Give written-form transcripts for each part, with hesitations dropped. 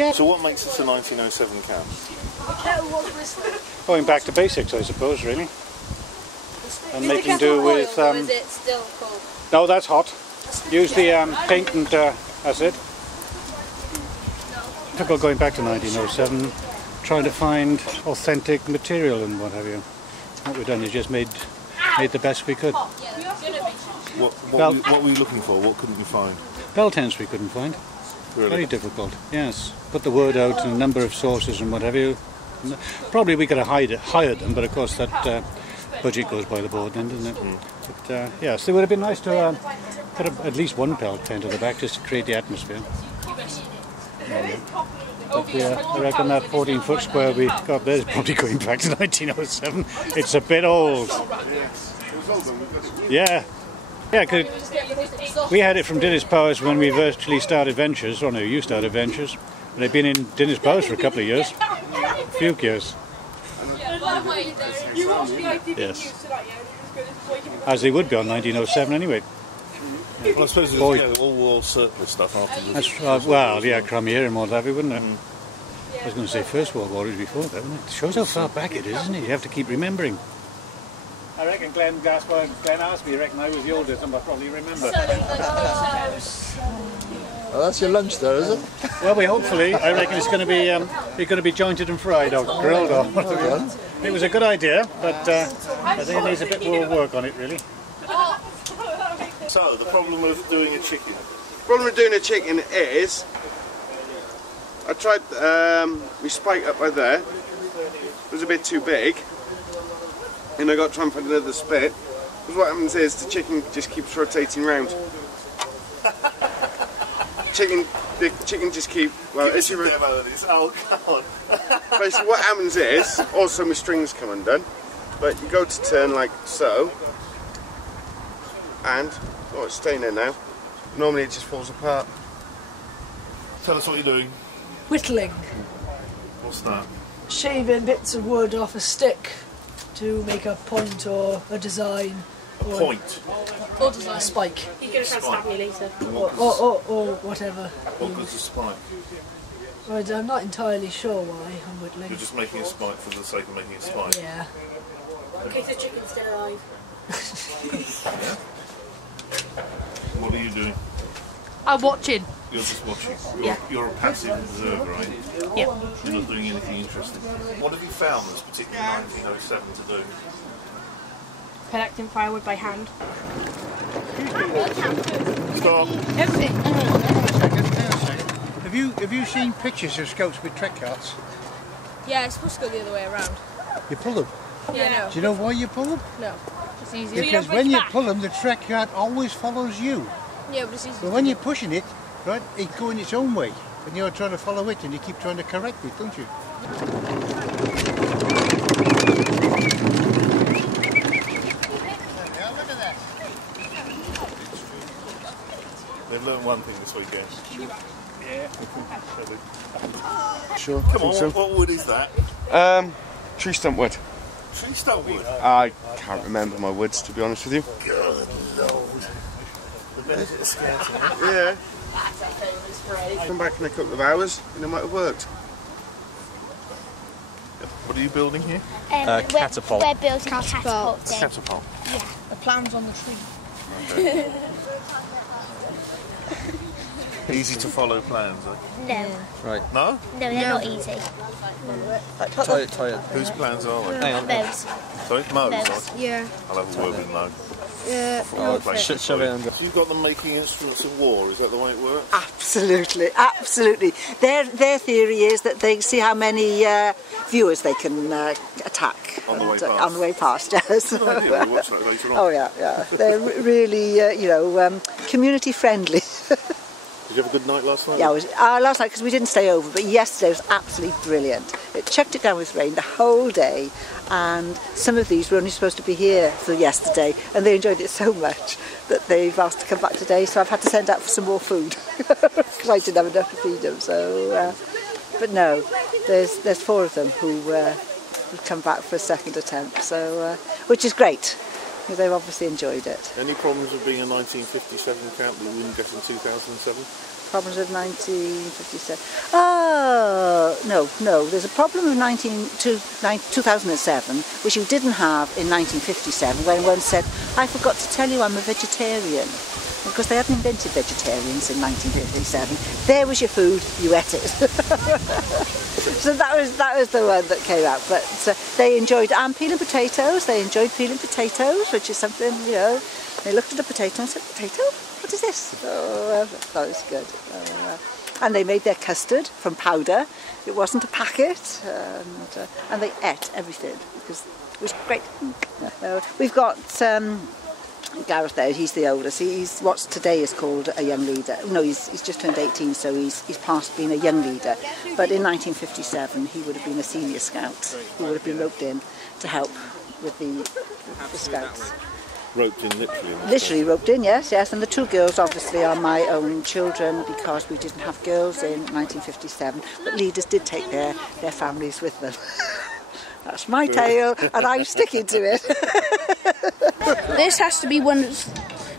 Yeah. So what makes this a 1907 camp? Going back to basics, I suppose, really. And making do with... or is it still cold? No, that's hot. Use the paint and that's it. Difficult going back to 1907, trying to find authentic material and what have you. What we've done is just made the best we could. What were you looking for? What couldn't you find? Bell tents we couldn't find. Really? Very difficult, yes. Put the word out in a number of sources and what have you. Probably we could have hired them, but of course that budget goes by the board then, doesn't it? But yes, it would have been nice to put at least one bell tent at the back just to create the atmosphere. But I reckon that 14-foot square we got there is probably going back to 1907. It's a bit old. Yeah. Yeah, cause we had it from Dinnis Powers when we virtually started Ventures. Oh no, you started Ventures. And they've been in Dinnis Powers for a couple of years. A few years. Yes. As they would be on 1907 anyway. Well, I suppose it was all war surplus stuff after the... That's, well, yeah, Crimea and what have you, wouldn't it? I was going to say First World War was before that, wasn't it? It shows how far back it is, doesn't it? You have to keep remembering. I reckon Glenn asked me, I reckon I was the oldest and I probably remember. Oh, that's your lunch there, is it? Well, hopefully, I reckon it's going to be jointed and fried or grilled or whatever. It was a good idea, but I think it needs a bit more work on it, really. So, the problem with doing a chicken? The problem with doing a chicken is, I tried, we spike up by there, it was a bit too big, and I got to try and find another spit, because what happens is the chicken just keeps rotating round. The chicken just keep, well, as you oh, come on. Basically what happens is, also my strings come undone, but you go to turn like so, and, oh, it's staying there now. Normally it just falls apart. Tell us what you're doing. Whittling. What's that? Shaving bits of wood off a stick to make a point or a design. A point? Or design. A spike. You're going to stab me later. Or whatever. What good's a spike? Well, I'm not entirely sure why I'm whittling. You're just making a spike for the sake of making a spike? Yeah. In case the chicken's still alive. What are you doing? I'm watching. You're just watching? Yeah. You're a passive observer, are you? Yeah. You're not doing anything interesting. What have you found that's particularly 1907 to do? Collecting firewood by hand. Stop. Everything. Have you seen pictures of scouts with trek carts? Yeah, it's supposed to go the other way around. You pull them. Yeah, no. Do you know why you pull them? No. It's easier. Because when you pull them, the trek cart always follows you. Yeah, but it's easier. But when you're pushing it, right, it's going its own way. And you're trying to follow it and you keep trying to correct it, don't you? They've learned one thing this weekend. Yeah. Sure. Come on, so. what wood is that? Tree stump wood. Tree stump wood? I can't remember my woods, to be honest with you. Good Lord. The benefit of scouting. Yeah. Come back in a couple of hours and it might have worked. What are you building here? Catapult. We're building catapult. Catapult. Yeah. The plan's on the tree. Okay. Easy to follow plans, eh? No. Right. No? No, they're not easy. Tie it. Whose plans are they? Hang on. Mo's. Sorry? Mo's? Mo's. Yeah. I'll have a word with Mo. Shove it under. You've got them making instruments of war, is that the way it works? Absolutely, absolutely. Their theory is that they see how many viewers they can attack On the way past. On the way past. Yes. Good idea, we'll watch that later on. Oh yeah. They're really, community friendly. Did you have a good night last night? Yeah, last night because we didn't stay over, but yesterday was absolutely brilliant. It chucked it down with rain the whole day, and some of these were only supposed to be here for yesterday, and they enjoyed it so much that they've asked to come back today. So I've had to send out for some more food because I didn't have enough to feed them. So, but no, there's 4 of them who've come back for a second attempt. So, which is great. Because they've obviously enjoyed it. Any problems with being a 1957 camp that we wouldn't get in 2007? Problems of 1957. Oh, no. There's a problem of 2007, which you didn't have in 1957, when one said, I forgot to tell you I'm a vegetarian. Because they hadn't invented vegetarians in 1957. There was your food, you ate it. So that was the one that came out. But they enjoyed, and peeling potatoes, they enjoyed peeling potatoes, which is something, you know, they looked at a potato and said, potato? What is this? Oh, that was good. And they made their custard from powder. It wasn't a packet. And they ate everything because it was great. We've got Gareth there, he's the oldest. He's what today is called a young leader. No, he's just turned 18, so he's past being a young leader. But in 1957, he would have been a senior scout. He would have been roped in to help with the scouts. Roped in literally? Literally roped in, yes. And the two girls obviously are my own children because we didn't have girls in 1957. But leaders did take their families with them. That's my tale, and I'm sticking to it. This has to be one of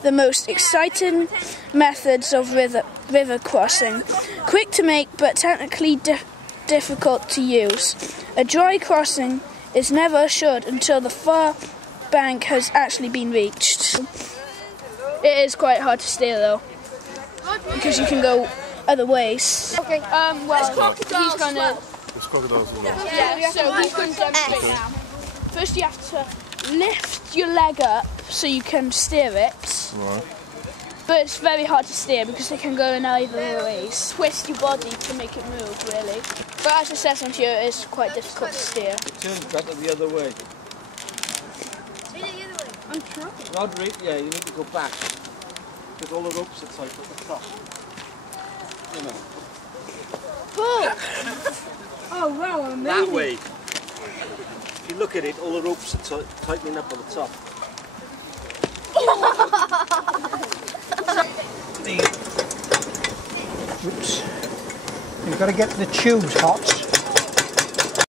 the most exciting methods of river crossing. Quick to make, but technically difficult to use. A dry crossing is never assured until the far bank has actually been reached. It is quite hard to steer though, because you can go other ways. Okay, well, he's gonna... There's crocodiles as well. Yeah, so he's going to demonstrate now. First you have to lift your leg up so you can steer it. Right. But it's very hard to steer because they can go in either ways. Twist your body to make it move, really. But as I said on here, it's quite difficult to steer. Turn better the other way. I'm trying. Rodri, yeah, you need to go back. Because all the ropes are tight at the top. You know. Pull! Oh wow, amazing. That way. If you look at it, all the ropes are tightening up on the top. Oops. You've got to get the tubes hot.